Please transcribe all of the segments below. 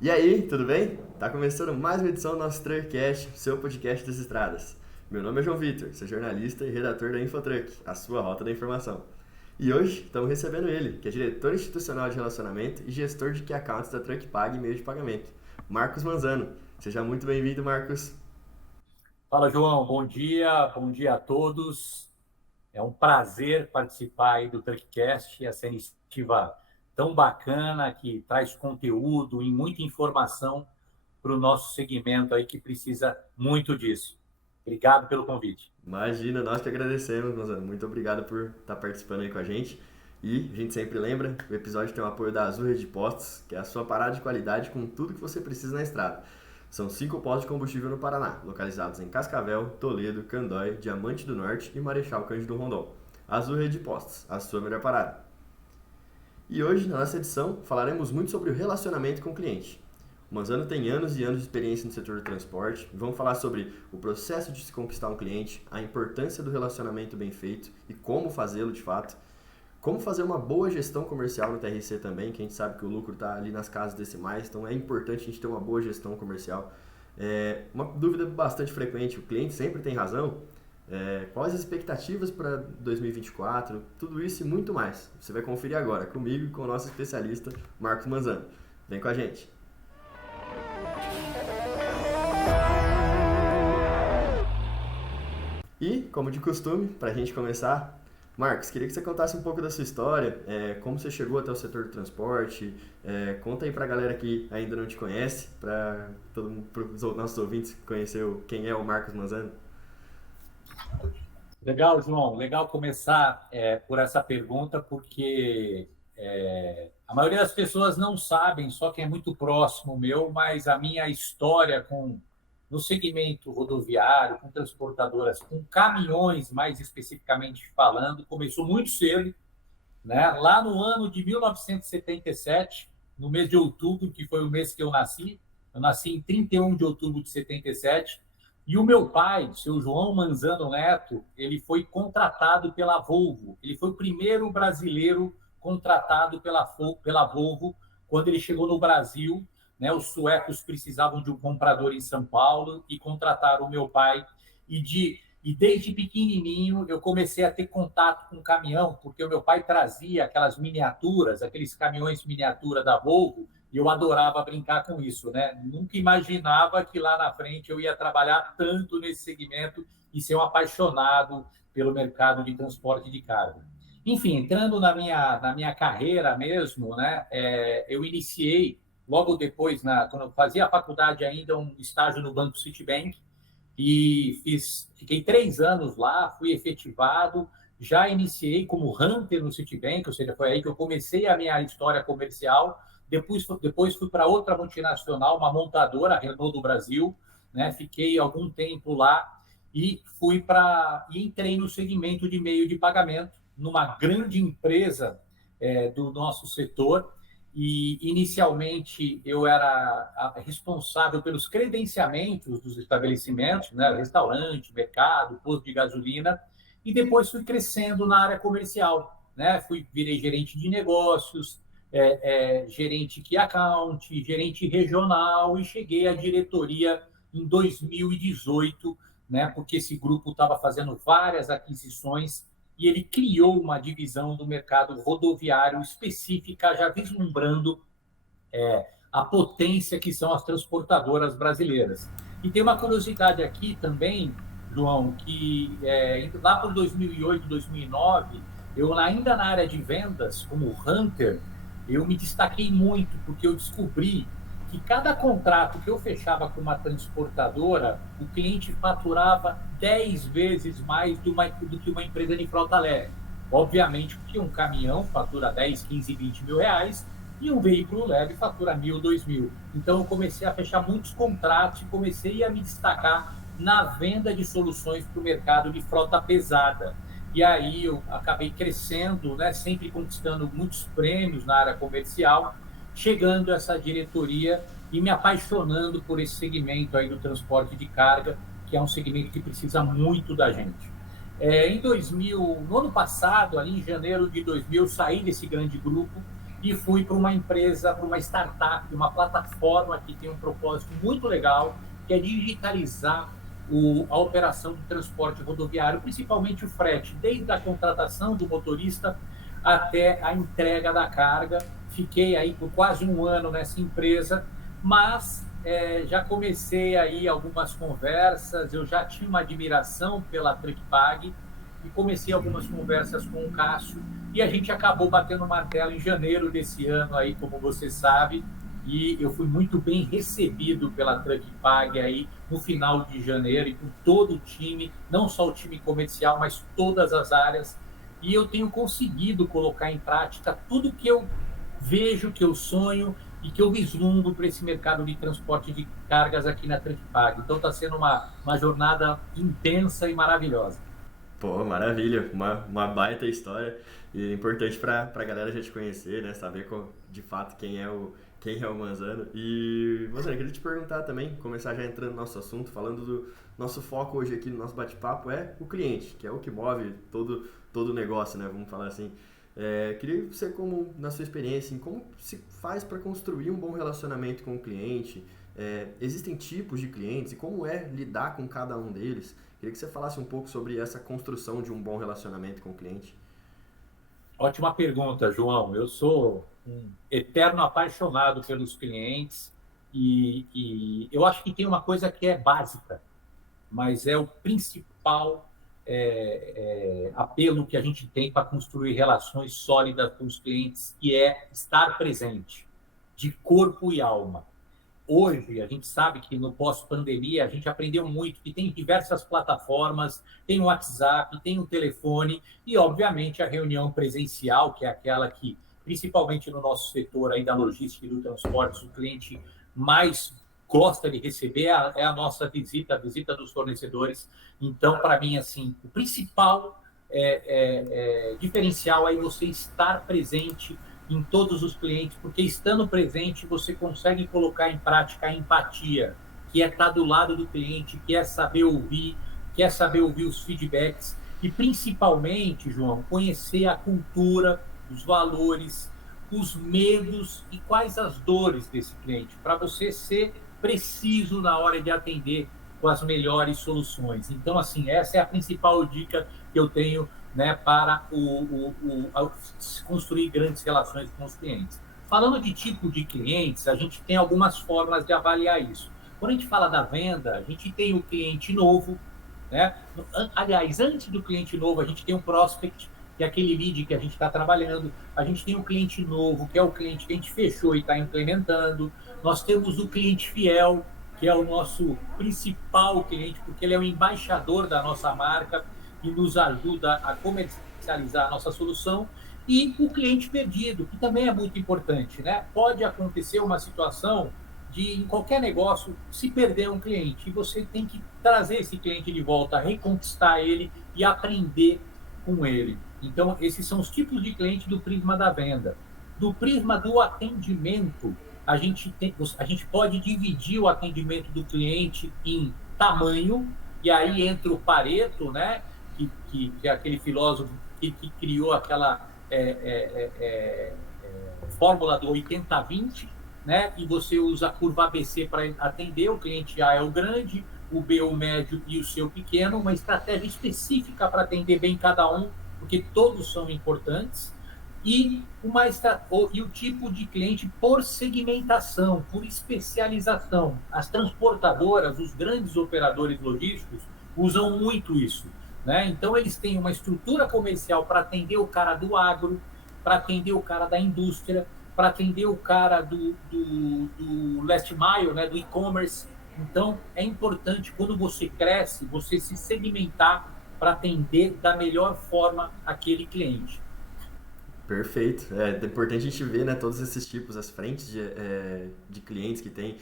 E aí, tudo bem? Tá começando mais uma edição do nosso Truckcast, seu podcast das estradas. Meu nome é João Vitor, sou jornalista e redator da Infotruck, a sua rota da informação. E hoje estamos recebendo ele, que é diretor institucional de relacionamento e gestor de key accounts da TruckPag e meio de pagamento, Marcos Manzano. Seja muito bem-vindo, Marcos. Fala, João. Bom dia a todos. É um prazer participar aí do TruckCast, essa iniciativa tão bacana que traz conteúdo e muita informação para o nosso segmento aí que precisa muito disso. Obrigado pelo convite. Imagina, nós que agradecemos, Manzano. Muito obrigado por estar participando aí com a gente. E a gente sempre lembra, o episódio tem o apoio da Azul Rede de Postos, que é a sua parada de qualidade com tudo que você precisa na estrada. São 5 postos de combustível no Paraná, localizados em Cascavel, Toledo, Candói, Diamante do Norte e Marechal Cândido Rondon. Azul Rede de Postos, a sua melhor parada. E hoje, na nossa edição, falaremos muito sobre o relacionamento com o cliente. O Manzano tem anos e anos de experiência no setor do transporte. Vamos falar sobre o processo de se conquistar um cliente, a importância do relacionamento bem feito e como fazê-lo de fato. Como fazer uma boa gestão comercial no TRC também, que a gente sabe que o lucro está ali nas casas decimais, então é importante a gente ter uma boa gestão comercial. Uma dúvida bastante frequente, o cliente sempre tem razão? Quais as expectativas para 2024? Tudo isso e muito mais. Você vai conferir agora comigo e com o nosso especialista, Marcos Manzano. Vem com a gente. E, como de costume, para a gente começar, Marcos, queria que você contasse um pouco da sua história, como você chegou até o setor do transporte, conta aí para a galera que ainda não te conhece, para os nossos ouvintes conhecer quem é o Marcos Manzano. Legal, João. Legal começar por essa pergunta, porque a maioria das pessoas não sabem, só quem é muito próximo meu, mas a minha história no segmento rodoviário, com transportadoras, com caminhões, mais especificamente falando, começou muito cedo, né? Lá no ano de 1977, no mês de outubro, que foi o mês que eu nasci em 31 de outubro de 77, e o meu pai, seu João Manzano Neto, ele foi contratado pela Volvo. Ele foi o primeiro brasileiro contratado pela Volvo quando ele chegou no Brasil. Né, os suecos precisavam de um comprador em São Paulo e contrataram o meu pai. E desde pequenininho eu comecei a ter contato com o caminhão, porque o meu pai trazia aquelas miniaturas, aqueles caminhões miniatura da Volvo, e eu adorava brincar com isso, né? Nunca imaginava que lá na frente eu ia trabalhar tanto nesse segmento e ser um apaixonado pelo mercado de transporte de carga. Enfim, entrando na minha carreira mesmo, né? Eu iniciei logo depois, quando eu fazia a faculdade ainda, um estágio no Banco Citibank, e fiquei 3 anos lá, fui efetivado, já iniciei como hunter no Citibank, ou seja, foi aí que eu comecei a minha história comercial. Depois fui para outra multinacional, uma montadora, a Renault do Brasil, né? Fiquei algum tempo lá e entrei no segmento de meio de pagamento numa grande empresa do nosso setor. E inicialmente eu era responsável pelos credenciamentos dos estabelecimentos, né? Restaurante, mercado, posto de gasolina, e depois fui crescendo na área comercial, né? Virei gerente de negócios, gerente key account, gerente regional, e cheguei à diretoria em 2018, né? Porque esse grupo estava fazendo várias aquisições e ele criou uma divisão do mercado rodoviário específica, já vislumbrando a potência que são as transportadoras brasileiras. E tem uma curiosidade aqui também, João, que lá por 2008, 2009, eu ainda na área de vendas, como hunter, eu me destaquei muito, porque eu descobri que cada contrato que eu fechava com uma transportadora, o cliente faturava 10 vezes mais do que uma empresa de frota leve. Obviamente, porque um caminhão fatura 10, 15, 20 mil reais e um veículo leve fatura 1.000, 2.000. Então, eu comecei a fechar muitos contratos e comecei a me destacar na venda de soluções para o mercado de frota pesada. E aí eu acabei crescendo, né, sempre conquistando muitos prêmios na área comercial, chegando a essa diretoria e me apaixonando por esse segmento aí do transporte de carga, que é um segmento que precisa muito da gente. No ano passado, ali em janeiro de 2000, eu saí desse grande grupo e fui para uma empresa, para uma startup, uma plataforma que tem um propósito muito legal, que é digitalizar a operação de transporte rodoviário, principalmente o frete, desde a contratação do motorista até a entrega da carga. Fiquei aí por quase um ano nessa empresa, mas já comecei aí algumas conversas, eu já tinha uma admiração pela TruckPag e comecei algumas conversas com o Cássio e a gente acabou batendo o martelo em janeiro desse ano aí, como você sabe, e eu fui muito bem recebido pela TruckPag aí no final de janeiro e por todo o time, não só o time comercial, mas todas as áreas, e eu tenho conseguido colocar em prática tudo que eu vejo, que eu sonho e que eu vislumbro para esse mercado de transporte de cargas aqui na TruckPag. Então está sendo uma jornada intensa e maravilhosa. Pô, maravilha, uma baita história e é importante pra galera já te conhecer, né? Saber de fato quem é o Manzano. E, Manzano, eu queria te perguntar também, começar já entrando no nosso assunto, falando do nosso foco hoje aqui no nosso bate-papo é o cliente, que é o que move todo o negócio, né? Vamos falar assim. Queria você, como na sua experiência, assim, como se faz para construir um bom relacionamento com o cliente? Existem tipos de clientes e como é lidar com cada um deles? Queria que você falasse um pouco sobre essa construção de um bom relacionamento com o cliente. Ótima pergunta, João. Eu sou um eterno apaixonado pelos clientes e eu acho que tem uma coisa que é básica, mas é o principal apelo que a gente tem para construir relações sólidas com os clientes, que é estar presente, de corpo e alma. Hoje, a gente sabe que no pós-pandemia, a gente aprendeu muito, que tem diversas plataformas, tem o WhatsApp, tem o telefone e, obviamente, a reunião presencial, que é aquela que, principalmente no nosso setor aí da logística e do transporte, o cliente mais gosta de receber é a nossa visita, a visita dos fornecedores. Então, para mim, assim, o principal diferencial é você estar presente em todos os clientes, porque estando presente você consegue colocar em prática a empatia, que é estar do lado do cliente, que é saber ouvir os feedbacks e principalmente, João, conhecer a cultura, os valores, os medos e quais as dores desse cliente, para você ser preciso na hora de atender com as melhores soluções. Então, assim, essa é a principal dica que eu tenho, né, para construir grandes relações com os clientes. Falando de tipo de clientes, a gente tem algumas formas de avaliar isso. Quando a gente fala da venda, a gente tem o cliente novo, né? Aliás, antes do cliente novo, a gente tem o prospect, que é aquele lead que a gente está trabalhando. A gente tem o cliente novo, que é o cliente que a gente fechou e está implementando. Nós temos o cliente fiel, que é o nosso principal cliente, porque ele é o embaixador da nossa marca e nos ajuda a comercializar a nossa solução. E o cliente perdido, que também é muito importante, né? Pode acontecer uma situação de, em qualquer negócio, se perder um cliente, e você tem que trazer esse cliente de volta, reconquistar ele e aprender com ele. Então, esses são os tipos de cliente do prisma da venda. Do prisma do atendimento, a gente pode dividir o atendimento do cliente em tamanho, e aí entra o Pareto, né? Que é aquele filósofo que criou aquela fórmula do 80-20, né? E você usa a curva ABC para atender, o cliente A é o grande, o B o médio e o C o pequeno, uma estratégia específica para atender bem cada um, porque todos são importantes, e o tipo de cliente por segmentação, por especialização. As transportadoras, os grandes operadores logísticos, usam muito isso, né? Então, eles têm uma estrutura comercial para atender o cara do agro, para atender o cara da indústria, para atender o cara do last mile, né, do e-commerce. Então, é importante, quando você cresce, você se segmentar para atender da melhor forma aquele cliente. Perfeito. É importante a gente ver, né, todos esses tipos, as frentes de clientes que tem,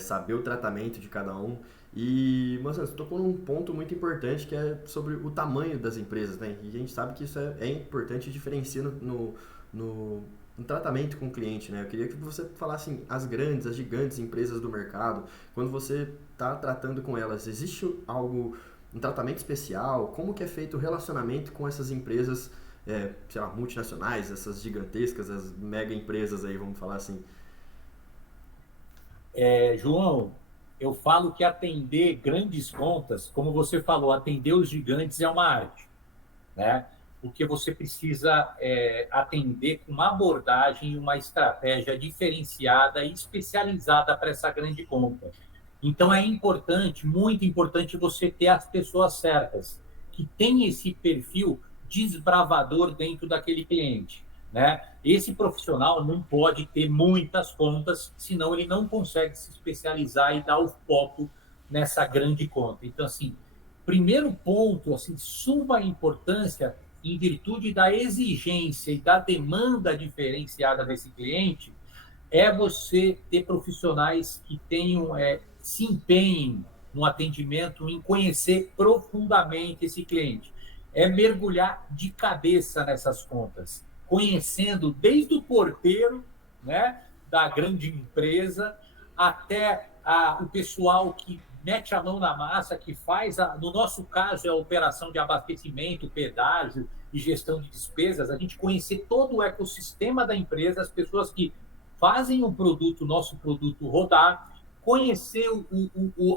saber o tratamento de cada um. E, Moça, você tocou num ponto muito importante que é sobre o tamanho das empresas, né? E a gente sabe que isso é importante e diferencia no tratamento com o cliente, né? Eu queria que você falasse assim, as grandes, as gigantes empresas do mercado, quando você está tratando com elas, existe um tratamento especial? Como que é feito o relacionamento com essas empresas sei lá, multinacionais, essas gigantescas, as mega empresas aí, vamos falar assim? João, eu falo que atender grandes contas, como você falou, atender os gigantes é uma arte, né? Porque você precisa atender com uma abordagem e uma estratégia diferenciada e especializada para essa grande conta. Então, é importante, muito importante, você ter as pessoas certas, que têm esse perfil desbravador dentro daquele cliente, né? Esse profissional não pode ter muitas contas, senão ele não consegue se especializar e dar o foco nessa grande conta. Então, assim, primeiro ponto, assim, de suma importância, em virtude da exigência e da demanda diferenciada desse cliente, é você ter profissionais que tenham, se empenhem no atendimento, em conhecer profundamente esse cliente. É mergulhar de cabeça nessas contas, conhecendo desde o porteiro, né, da grande empresa, até o pessoal que mete a mão na massa, que faz, no nosso caso, é a operação de abastecimento, pedágio e gestão de despesas, a gente conhecer todo o ecossistema da empresa, as pessoas que fazem o produto, nosso produto rodar, conhecer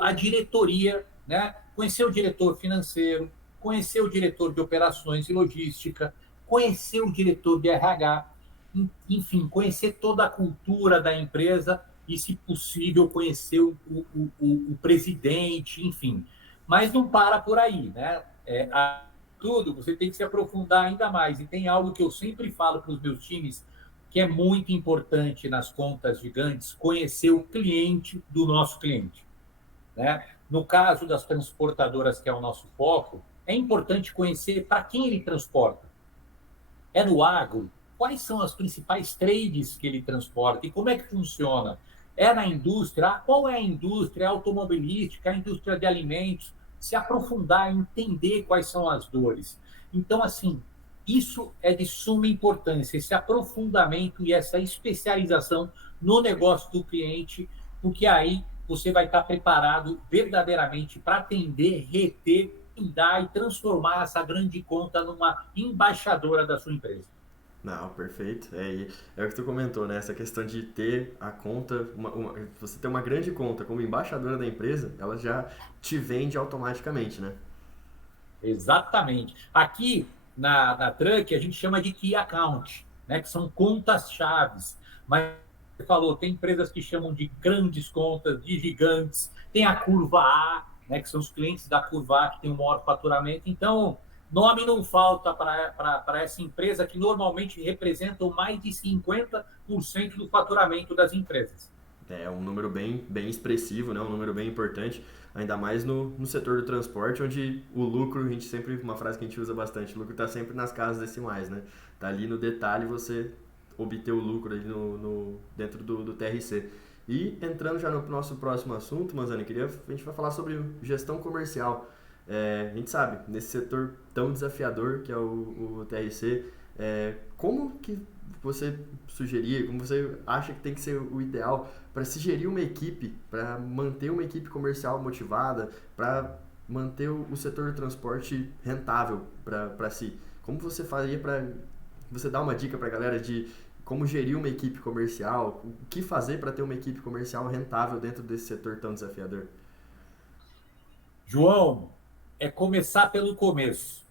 a diretoria, né? Conhecer o diretor financeiro, conhecer o diretor de operações e logística, conhecer o diretor de RH, enfim, conhecer toda a cultura da empresa e, se possível, conhecer o presidente, enfim. Mas não para por aí, né? Tudo, você tem que se aprofundar ainda mais. E tem algo que eu sempre falo para os meus times, que é muito importante nas contas gigantes, conhecer o cliente do nosso cliente, né? No caso das transportadoras, que é o nosso foco, é importante conhecer para quem ele transporta. É no agro? Quais são as principais trades que ele transporta e como é que funciona? É na indústria? Qual é a indústria? A automobilística, a indústria de alimentos? Se aprofundar, entender quais são as dores. Então, assim, isso é de suma importância, esse aprofundamento e essa especialização no negócio do cliente, porque aí você vai estar preparado verdadeiramente para atender, reter, dar e transformar essa grande conta numa embaixadora da sua empresa. Não, perfeito. É o que tu comentou, né? Essa questão de ter a conta, você ter uma grande conta como embaixadora da empresa, ela já te vende automaticamente, né? Exatamente. Aqui na Truck, a gente chama de Key Account, né? Que são contas chaves. Mas você falou, tem empresas que chamam de grandes contas, de gigantes, tem a curva A, né? Que são os clientes da curva A que tem o maior faturamento. Então, nome não falta para essa empresa, que normalmente representam mais de 50% do faturamento das empresas. É um número bem expressivo, né? Um número bem importante, ainda mais no setor do transporte, onde o lucro, a gente sempre, uma frase que a gente usa bastante, o lucro está sempre nas casas decimais, né? Tá ali no detalhe você obter o lucro ali dentro do TRC. E entrando já no nosso próximo assunto, Manzani, a gente vai falar sobre gestão comercial. A gente sabe, nesse setor tão desafiador que é o TRC, como que você sugeria, como você acha que tem que ser o ideal para se gerir uma equipe, para manter uma equipe comercial motivada, para manter o setor do transporte rentável para si? Como você faria para você dar uma dica para a galera de como gerir uma equipe comercial, o que fazer para ter uma equipe comercial rentável dentro desse setor tão desafiador? João, é começar pelo começo,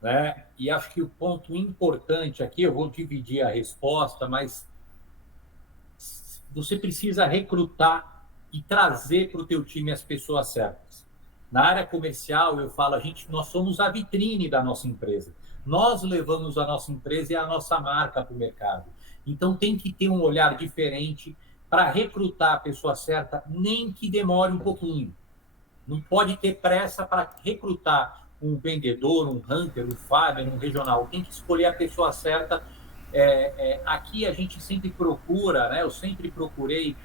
né? E acho que o ponto importante aqui, eu vou dividir a resposta, mas você precisa recrutar e trazer para o teu time as pessoas certas. Na área comercial, eu falo, nós somos a vitrine da nossa empresa. Nós levamos a nossa empresa e a nossa marca para o mercado. Então, tem que ter um olhar diferente para recrutar a pessoa certa, nem que demore um pouquinho. Não pode ter pressa para recrutar um vendedor, um hunter, um farmer, um regional. Tem que escolher a pessoa certa. Aqui a gente sempre procura, né? Eu sempre procurei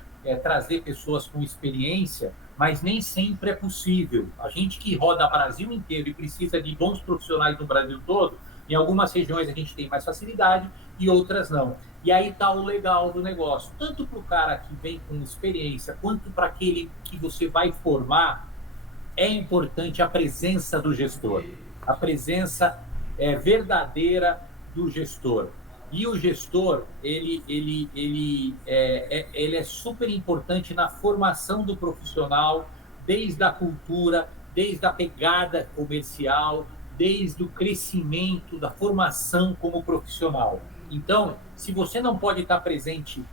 trazer pessoas com experiência, mas nem sempre é possível. A gente que roda o Brasil inteiro e precisa de bons profissionais no Brasil todo, em algumas regiões a gente tem mais facilidade e outras não. E aí está o legal do negócio. Tanto para o cara que vem com experiência, quanto para aquele que você vai formar, é importante a presença do gestor. A presença verdadeira do gestor. E o gestor, ele é super importante na formação do profissional, desde a cultura, desde a pegada comercial, desde o crescimento, da formação como profissional. Então, se você não pode estar presente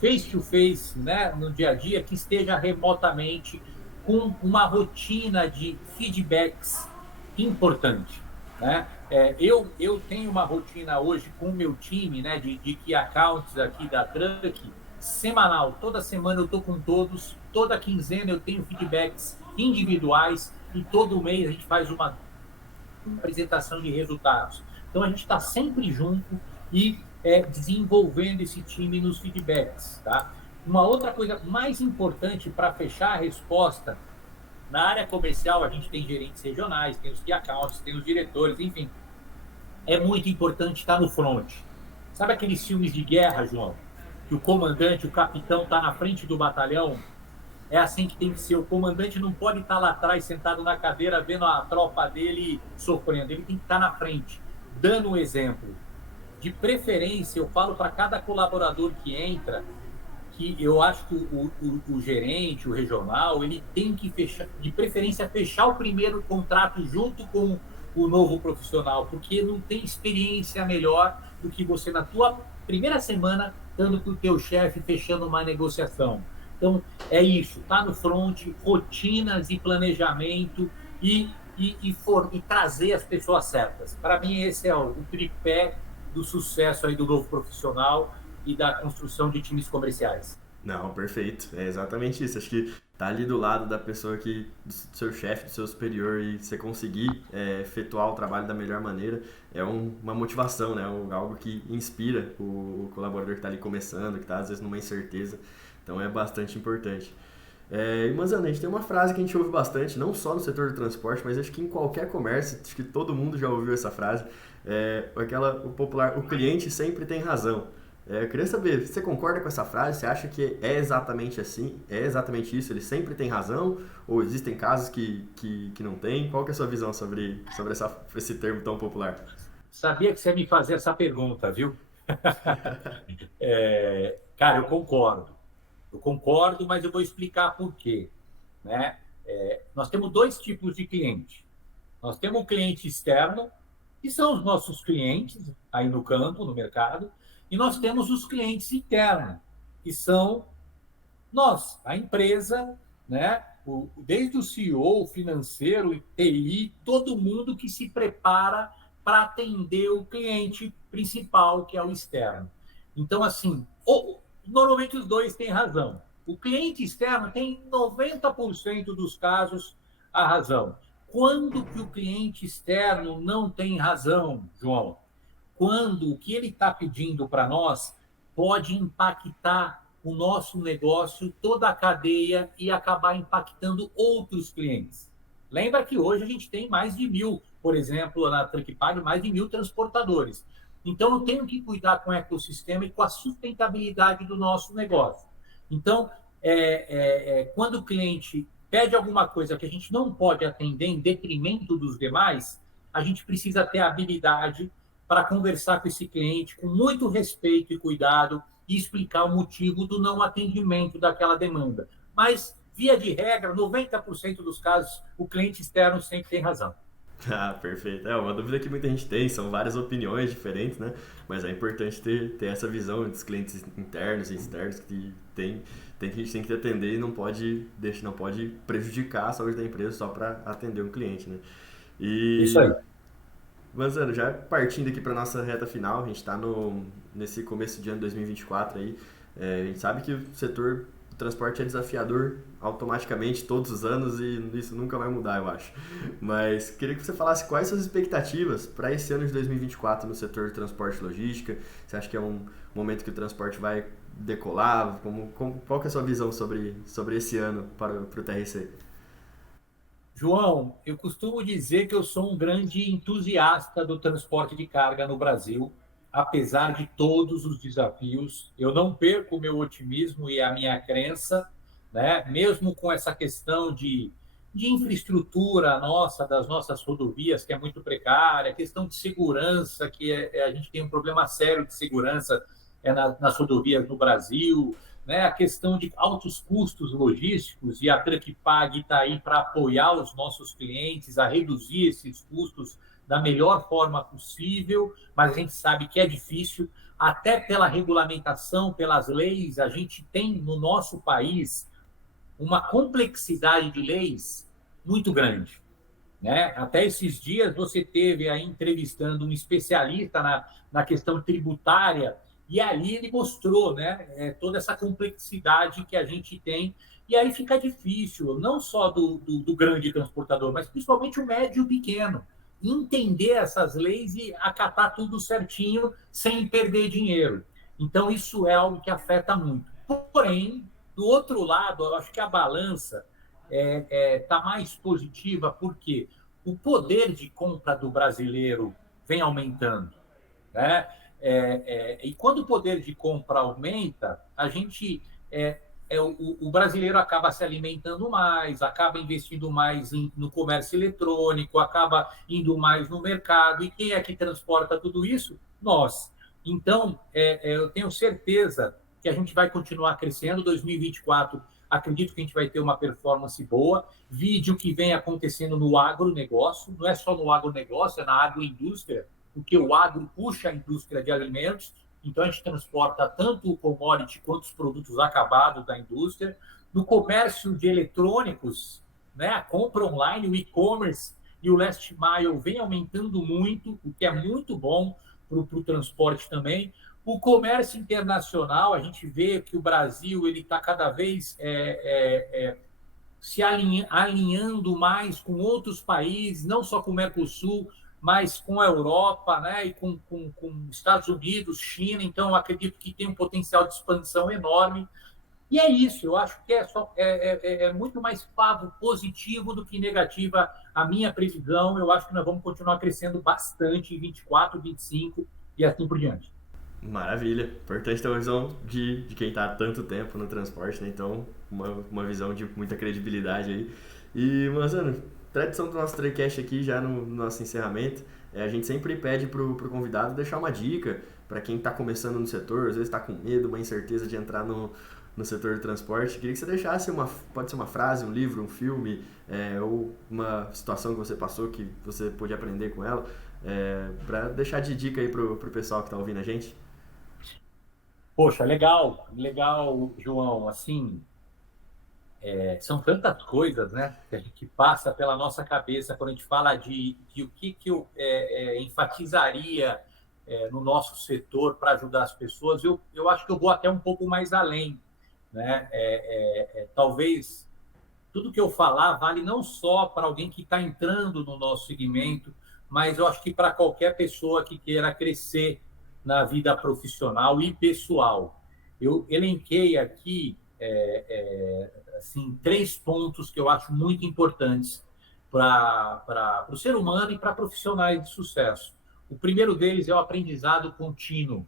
face to face, né, no dia a dia, que esteja remotamente, com uma rotina de feedbacks importante, né? Eu tenho uma rotina hoje com o meu time, né, de key accounts aqui da Truck, semanal. Toda semana eu estou com todos, toda quinzena eu tenho feedbacks individuais e todo mês a gente faz uma apresentação de resultados. Então a gente está sempre junto e desenvolvendo esse time nos feedbacks, tá? Uma outra coisa mais importante para fechar a resposta, na área comercial a gente tem gerentes regionais, tem os key accounts, tem os diretores, enfim, é muito importante estar no front. Sabe aqueles filmes de guerra, João? Que o comandante, o capitão está na frente do batalhão? É assim que tem que ser. O comandante não pode estar lá atrás, sentado na cadeira, vendo a tropa dele sofrendo. Ele tem que estar na frente, dando um exemplo. De preferência, eu falo para cada colaborador que entra, que eu acho que o gerente, o regional, ele tem que fechar, de preferência, fechar o primeiro contrato junto com o novo profissional, porque não tem experiência melhor do que você, na tua primeira semana, estando com o teu chefe, fechando uma negociação. Então, é isso, tá no front, rotinas e planejamento e trazer as pessoas certas. Para mim, esse é o tripé do sucesso aí do novo profissional e da construção de times comerciais. Não, perfeito. É exatamente isso. Acho que tá ali do lado da pessoa do seu chefe, do seu superior, e você conseguir efetuar o trabalho da melhor maneira é uma motivação, né? Algo que inspira o colaborador que está ali começando, que está às vezes numa incerteza. Então é bastante importante. E Manzano, a gente tem uma frase que a gente ouve bastante, não só no setor do transporte, mas acho que em qualquer comércio, acho que todo mundo já ouviu essa frase, o popular, o cliente sempre tem razão. Eu queria saber, você concorda com essa frase? Você acha que é exatamente assim? É exatamente isso? Ele sempre tem razão? Ou existem casos que não tem? Qual que é a sua visão sobre esse termo tão popular? Sabia que você ia me fazer essa pergunta, viu? Cara, eu concordo. Eu concordo, mas eu vou explicar por quê, né? Nós temos dois tipos de cliente. Nós temos o cliente externo, que são os nossos clientes aí no campo, no mercado, e nós temos os clientes internos, que são nós, a empresa, né? Desde o CEO, o financeiro, o TI, todo mundo que se prepara para atender o cliente principal, que é o externo. Então, assim, normalmente os dois têm razão. O cliente externo tem 90% dos casos a razão. Quando que o cliente externo não tem razão, João? Quando o que ele está pedindo para nós pode impactar o nosso negócio, toda a cadeia e acabar impactando outros clientes. Lembra que hoje a gente tem mais de 1.000, por exemplo, na Truckpad, mais de 1.000 transportadores. Então, eu tenho que cuidar com o ecossistema e com a sustentabilidade do nosso negócio. Então, quando o cliente pede alguma coisa que a gente não pode atender em detrimento dos demais, a gente precisa ter a habilidade para conversar com esse cliente com muito respeito e cuidado e explicar o motivo do não atendimento daquela demanda. Mas, via de regra, 90% dos casos, o cliente externo sempre tem razão. Ah, perfeito. Uma dúvida que muita gente tem, são várias opiniões diferentes, né? Mas é importante ter essa visão dos clientes internos e externos que a gente tem que atender e não pode prejudicar a saúde da empresa só para atender um cliente, né? Isso aí. Manzano, já partindo aqui para nossa reta final, a gente está nesse começo de ano 2024 aí, a gente sabe que o setor do transporte é desafiador automaticamente todos os anos e isso nunca vai mudar, eu acho. Mas queria que você falasse quais suas expectativas para esse ano de 2024 no setor de transporte e logística. Você acha que é um momento que o transporte vai decolar? Qual que é a sua visão sobre esse ano para o TRC? João, eu costumo dizer que eu sou um grande entusiasta do transporte de carga no Brasil, apesar de todos os desafios. Eu não perco o meu otimismo e a minha crença, né? Mesmo com essa questão de infraestrutura nossa, das nossas rodovias, que é muito precária, a questão de segurança, que a gente tem um problema sério de segurança nas rodovias no Brasil, né? A questão de altos custos logísticos, e a Truckpag está aí para apoiar os nossos clientes a reduzir esses custos da melhor forma possível, mas a gente sabe que é difícil, até pela regulamentação, pelas leis, a gente tem no nosso país uma complexidade de leis muito grande. Né? Até esses dias você teve aí entrevistando um especialista na questão tributária, e ali ele mostrou, né, toda essa complexidade que a gente tem, e aí fica difícil, não só do grande transportador, mas principalmente o médio e o pequeno, entender essas leis e acatar tudo certinho sem perder dinheiro. Então, isso é algo que afeta muito. Porém, do outro lado, eu acho que a balança está mais positiva, porque o poder de compra do brasileiro vem aumentando, né? E quando o poder de compra aumenta, a gente o brasileiro acaba se alimentando mais, acaba investindo mais no comércio eletrônico, acaba indo mais no mercado. E quem é que transporta tudo isso? Nós. Então, eu tenho certeza que a gente vai continuar crescendo. 2024, acredito que a gente vai ter uma performance boa. Vídeo que vem acontecendo no agronegócio, não é só no agronegócio, é na agroindústria, porque o agro puxa a indústria de alimentos, então a gente transporta tanto o commodity quanto os produtos acabados da indústria. No comércio de eletrônicos, né, a compra online, o e-commerce e o last mile vem aumentando muito, o que é muito bom para o transporte também. O comércio internacional, a gente vê que o Brasil ele está cada vez se alinhando mais com outros países, não só com o Mercosul, mas com a Europa, né, e com Estados Unidos, China. Então, eu acredito que tem um potencial de expansão enorme. E é isso, eu acho que é muito mais positivo do que negativa a minha previsão. Eu acho que nós vamos continuar crescendo bastante em 24, 25 e assim por diante. Maravilha. Importante ter uma visão de quem está há tanto tempo no transporte, né? Então, uma visão de muita credibilidade aí. E, Manzano, tradição do nosso Traycast aqui, já no nosso encerramento, a gente sempre pede pro convidado deixar uma dica para quem está começando no setor, às vezes está com medo, uma incerteza de entrar no setor de transporte. Queria que você deixasse pode ser uma frase, um livro, um filme, ou uma situação que você passou que você pôde aprender com ela, para deixar de dica aí pro pessoal que está ouvindo a gente. Poxa, legal, legal, João. Assim, são tantas coisas, né, que a gente passa pela nossa cabeça quando a gente fala de o que eu enfatizaria no nosso setor para ajudar as pessoas. Eu acho que eu vou até um pouco mais além, né? Talvez tudo que eu falar vale não só para alguém que está entrando no nosso segmento, mas eu acho que para qualquer pessoa que queira crescer na vida profissional e pessoal. Eu elenquei aqui assim, 3 pontos que eu acho muito importantes para o ser humano e para profissionais de sucesso. O primeiro deles é o aprendizado contínuo,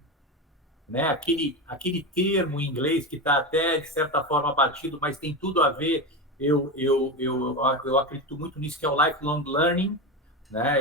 né? Aquele termo em inglês que está até, de certa forma, batido, mas tem tudo a ver. Eu acredito muito nisso, que é o lifelong learning. Né?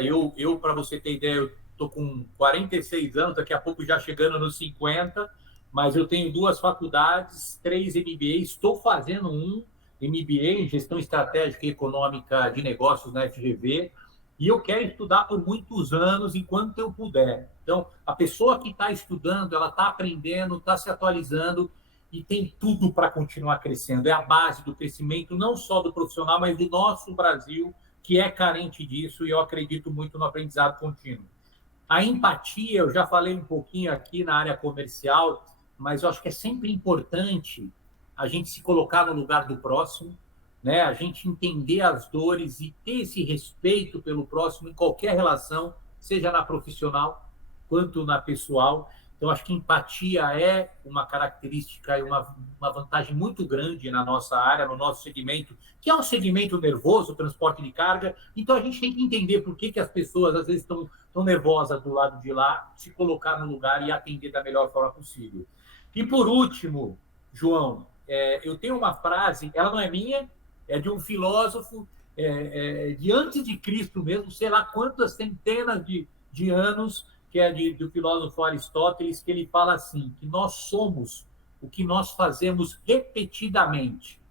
Para você ter ideia, eu estou com 46 anos, daqui a pouco já chegando nos 50, mas eu tenho 2 faculdades, 3 MBAs, estou fazendo um MBA em Gestão Estratégica e Econômica de Negócios na FGV, e eu quero estudar por muitos anos, enquanto eu puder. Então, a pessoa que está estudando, ela está aprendendo, está se atualizando, e tem tudo para continuar crescendo. É a base do crescimento, não só do profissional, mas do nosso Brasil, que é carente disso, e eu acredito muito no aprendizado contínuo. A empatia, eu já falei um pouquinho aqui na área comercial, mas eu acho que é sempre importante a gente se colocar no lugar do próximo, né? A gente entender as dores e ter esse respeito pelo próximo em qualquer relação, seja na profissional quanto na pessoal. Então, acho que empatia é uma característica e uma vantagem muito grande na nossa área, no nosso segmento, que é um segmento nervoso, transporte de carga. Então, a gente tem que entender por que as pessoas, às vezes, estão nervosas do lado de lá, se colocar no lugar e atender da melhor forma possível. E, por último, João, eu tenho uma frase, ela não é minha, é de um filósofo de antes de Cristo mesmo, sei lá quantas centenas de anos, que é do filósofo Aristóteles, que ele fala assim, que nós somos o que nós fazemos repetidamente.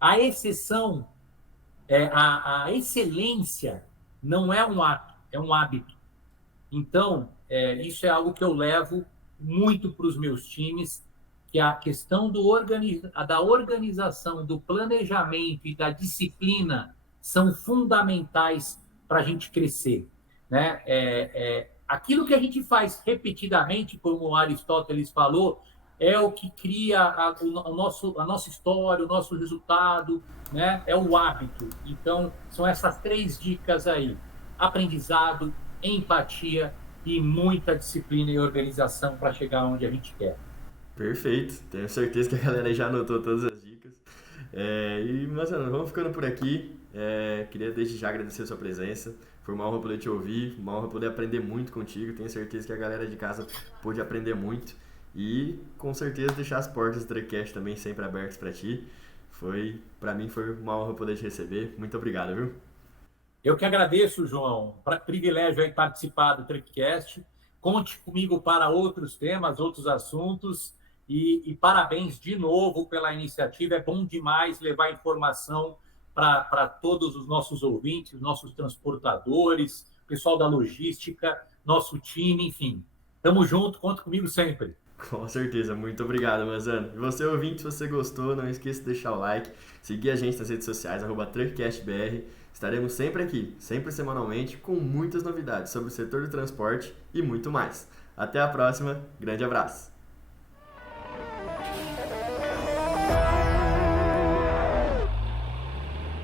A exceção, a excelência não é um ato, é um hábito. Então, isso é algo que eu levo muito para os meus times, que a questão da organização, do planejamento e da disciplina são fundamentais para a gente crescer. Né? Aquilo que a gente faz repetidamente, como o Aristóteles falou, é o que cria a nossa história, o nosso resultado, né? É o hábito. Então, são essas 3 dicas aí: aprendizado, empatia e muita disciplina e organização para chegar onde a gente quer. Perfeito, tenho certeza que a galera já anotou todas as dicas. Marcelo, vamos ficando por aqui. Queria desde já agradecer a sua presença. Foi uma honra poder te ouvir, uma honra poder aprender muito contigo. Tenho certeza que a galera de casa pôde aprender muito. E com certeza deixar as portas do TruckCast também sempre abertas para ti. Para mim foi uma honra poder te receber. Muito obrigado, viu? Eu que agradeço, João. Privilégio aí participar do TruckCast. Conte comigo para outros temas, outros assuntos. E parabéns de novo pela iniciativa. É bom demais levar informação para todos os nossos ouvintes, nossos transportadores, pessoal da logística, nosso time, enfim. Tamo junto, conta comigo sempre. Com certeza, muito obrigado, Manzano. E você, ouvinte, se você gostou, não esqueça de deixar o like, seguir a gente nas redes sociais, @truckcastbr. Estaremos sempre aqui, sempre semanalmente, com muitas novidades sobre o setor do transporte e muito mais. Até a próxima, grande abraço!